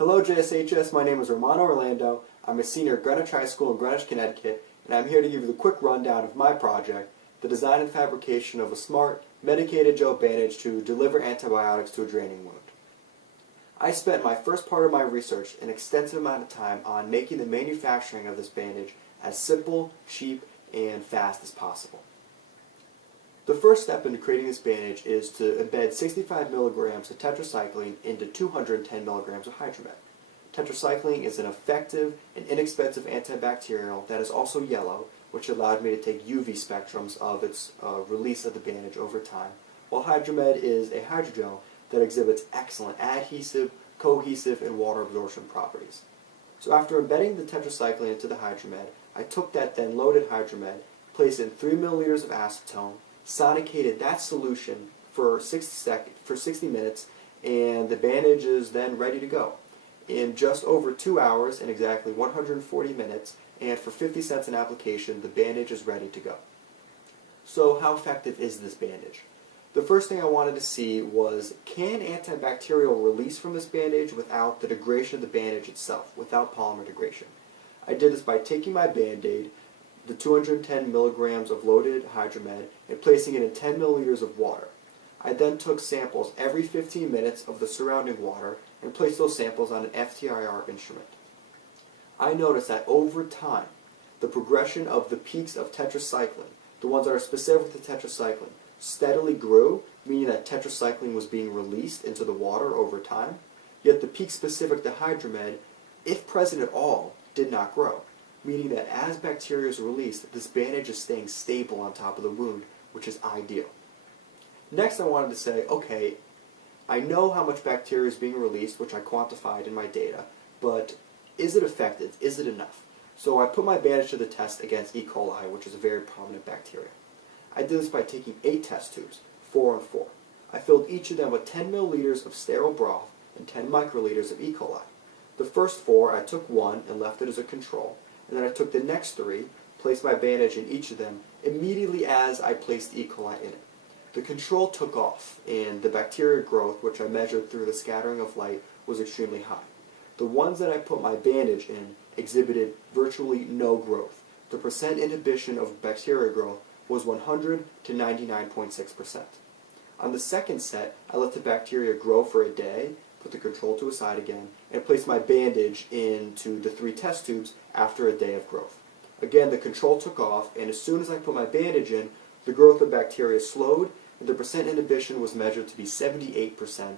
Hello JSHS, my name is Romano Orlando. I'm a senior at Greenwich High School in Greenwich, Connecticut, and I'm here to give you the quick rundown of my project, the design and fabrication of a smart, medicated gel bandage to deliver antibiotics to a draining wound. I spent my first part of my research an extensive amount of time on making the manufacturing of this bandage as simple, cheap, and fast as possible. The first step into creating this bandage is to embed 65 milligrams of tetracycline into 210 milligrams of hydromet. Tetracycline is an effective and inexpensive antibacterial that is also yellow, which allowed me to take UV spectrums of its release of the bandage over time, while hydromet is a hydrogel that exhibits excellent adhesive, cohesive, and water absorption properties. So after embedding the tetracycline into the hydromet, I took that then loaded hydromet, placed in 3 milliliters of acetone, sonicated that solution for 60 minutes, and the bandage is then ready to go. In just over 2 hours and exactly 140 minutes, and for 50 cents an application, the bandage is ready to go. So how effective is this bandage? The first thing I wanted to see was, can antibacterial release from this bandage without the degradation of the bandage itself, without polymer degradation? I did this by taking my Band-Aid, the 210 milligrams of loaded hydromet, and placing it in 10 milliliters of water. I then took samples every 15 minutes of the surrounding water and placed those samples on an FTIR instrument. I noticed that over time, the progression of the peaks of tetracycline, the ones that are specific to tetracycline, steadily grew, meaning that tetracycline was being released into the water over time, yet the peak specific to hydromet, if present at all, did not grow, meaning that as bacteria is released, this bandage is staying stable on top of the wound, which is ideal. Next, I wanted to say, okay, I know how much bacteria is being released, which I quantified in my data, but is it effective? Is it enough? So I put my bandage to the test against E. coli, which is a very prominent bacteria. I did this by taking 8 test tubes, 4 and 4. I filled each of them with 10 milliliters of sterile broth and 10 microliters of E. coli. The first 4, I took 1 and left it as a control, and then I took the next 3, placed my bandage in each of them immediately as I placed E. coli in it. The control took off, and the bacteria growth, which I measured through the scattering of light, was extremely high. The ones that I put my bandage in exhibited virtually no growth. The percent inhibition of bacteria growth was 100 to 99.6%. On the second set, I let the bacteria grow for a day, put the control to a side again, and placed my bandage into the 3 test tubes after a day of growth. Again, the control took off, and as soon as I put my bandage in, the growth of bacteria slowed, and the percent inhibition was measured to be 78%,